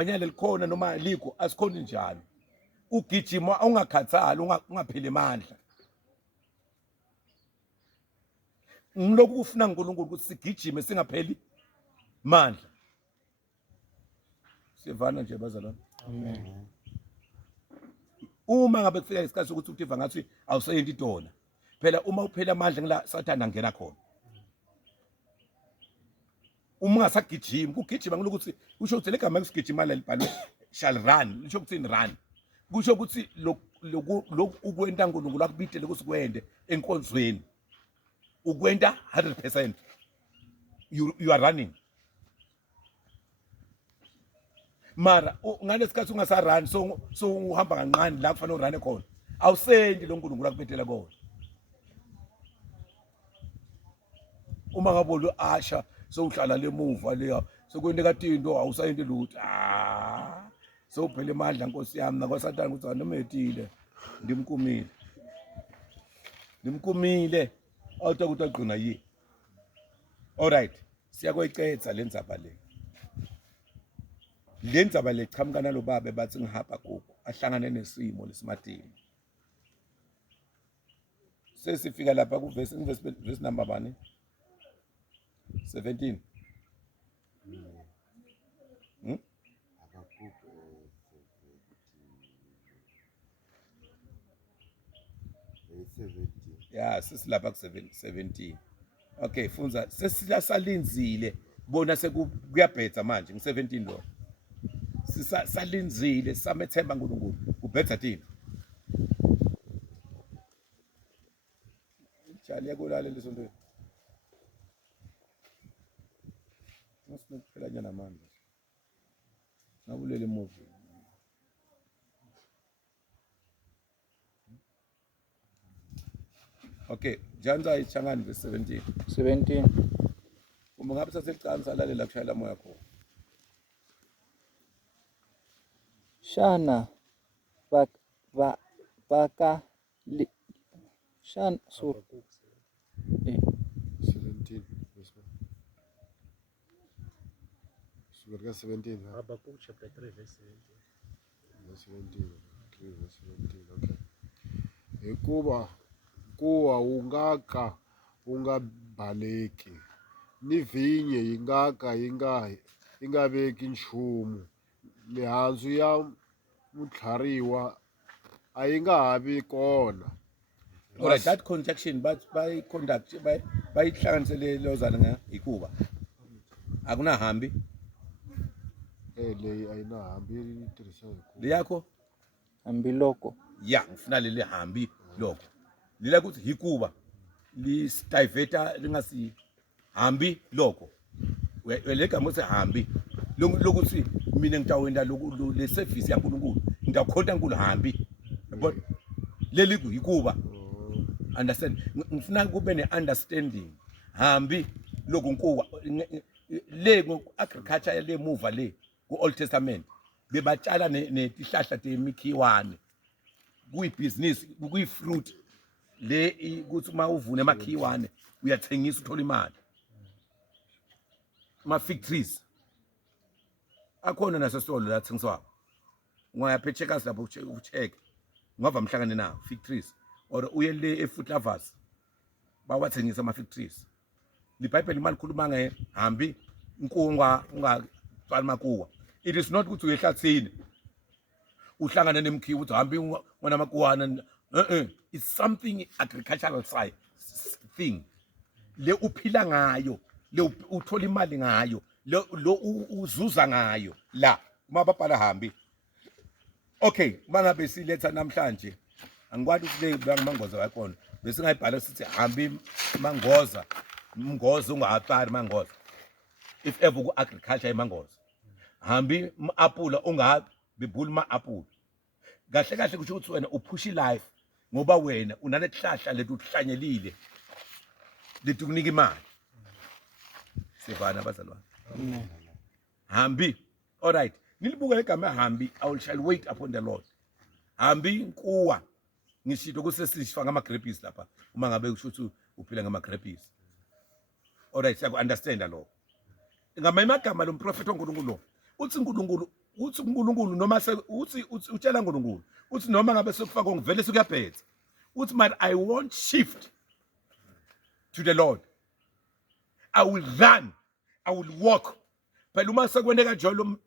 Banyale likhona noma likho asikhona njalo ugijima ungakhathali ungapheli amandla ngilokhu kufuna uNkulunkulu ukuthi sigijime singapheli mandla sivana nje bazalwane Amen. uma ngabe kufika isikhathi sokuthi utiva ngathi awusayenti idona phela uma uphela amandla ngila sathana ngena khona uma ungasagijimi kugijima ngilokuthi usho ukuthi legama esigijima la libhalwe shall run lisho ukuthi run kusho ukuthi lokhu ukwenta uNkulunkulu akubidele kusikwende enkonzweni ukwenta 100% you are running mara ngalesikhathi ungasarun so uhamba kancane la kufanele urane khona awusendi lo uNkulunkulu akubedela khona uma ngabolo asha sowuhlala lemuva leya sokwende katinto awusayendi lutho sowuphele amandla Nkosi yami nakwaSathane ukuthi anometile ndimkumile awuthi ukuthi agcina yi alright siyakoyicetha lendzaba le chamkana lo babe bathi ngihamba gogo ahlangane nesimo lesimadini sesifika lapha verse number bani 17 yeah sisilapha ku 17 okay funza sesilasalinzile bona sekuyabhetha manje ngi17 lo salinzile samethemba uNkulunkulu kubhetha thina njalo yakulala lesonto Nasikuphela nyana manje ngabulele movie okay janza ichangani verse 17 uma ngabe saselicansi salalela kushayela moya khona shana baka shana so 17 Sugar 17 Habakkuk chapter 3 verse 17 okay hikuva kuwa wu nga baleki ni vinye yi nga veki nchumu mihandzu ya mutlhariwa a yi nga ha vi kona. Alright, that conjunction by conduct by ihlanganisele lozana nga hikuva akuna hambi leyi ayina hambi tirhisa hikuva liyakho hambi loko ya ngifuna leli hambi loko lila ukuthi hikuva li divert lingasi hambi loko welega mose hambi lokuthi mina ngitawenda le service yaNkulunkulu ngitakhonta uNkulunkulu hambi yabo leli hikuva understand ngifuna kube ne understanding hambi lokunkuwa le agriculture le move le ku Old Testament bebatshala netihlahla temikhiwane kuyibusiness kuyifruit le ukuthi uma uvune emakhiwane uyathengisa uthola imali ma fig trees akhona nasesitolo la thengiswa ungaya phecheckers lapho ucheck ngava mhlangane nawo fig trees or uye le fruit lovers bawathengisa ama fig trees liBhayibheli imali khuluma ngehambi inkunga ungatswali makuwa. It is not ukuthi uyehlathini uhlangana nemkhiwa uthi hambi wona makuwana it's something agricultural side thing le uphila ngayo le uthola imali ngayo lo uzuza ngayo la uma babhala hambi. Okay mangabe siletha namhlanje angikwazi ukuthi le bangimangoza wakhona bese ngayibhala sithi hambi mangoza umngozo ungahatsari mangoza if ever ku agriculture emangoza hambi apula ungabibhula ma apula kahle kahle kusho ukuthi wena uphush life ngoba wena unalesihlahla lethi uhlanyelile lethi kunika imali sivana bazalwane hambi. Alright, nilibuka legama hambi I shall wait upon the Lord. Hambi nkuwa ngishito kusesifaka ama grapes lapha uma ngabe usho ukuthi uphila ngama grapes. Alright, siyaku understand lo ngama imagama lo prophet uNkulunkulu uthi uNkulunkulu uthi uNkulunkulu noma uthi utshela uNkulunkulu uthi noma ngabe sekufaka ngivele sekuyaphetha uthi man I won't shift to the Lord. I will run, I will walk. Phela uma sekwene kanjalo